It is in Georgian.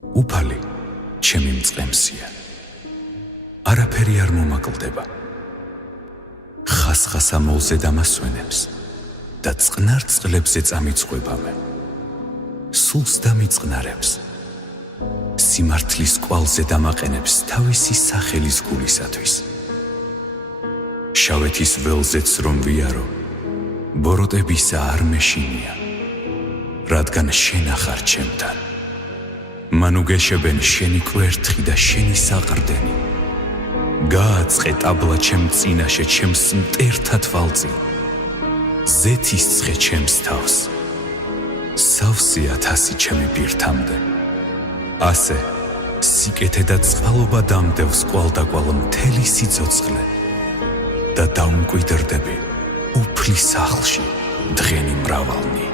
უფალი ჩემი მწყემსია, არაფერი არ მომაკლდება. ხასხასა მოლზე დამასვენებს და წყნარ წყლებზე წამიწყვებამე. სულს დამიწყნარებს, სიმართლის კვალზე დამაყენებს თავისი სახელის გულისათვის. შავეთის ველზეც რომ ვიარო, ბოროტებისა არ მეშინია, რადგან შენ ახარ ჩემთან. მან უგეშებენ შენი კვერთხი და შენი საყრდენი. გააწყე ტაბლა ჩემ წინაშე, ჩემს მტერთა თვალწინ. ზეთისცხე ჩემს თავს, სავსეა თასი ჩემი პირთამდე. ასე სიკეთე და წყალობა დამდევს კვალდაკვალ მთელი სიცოცხლე და დაუმკვიდრდები უფლის სახლში დღენი მრავალნი.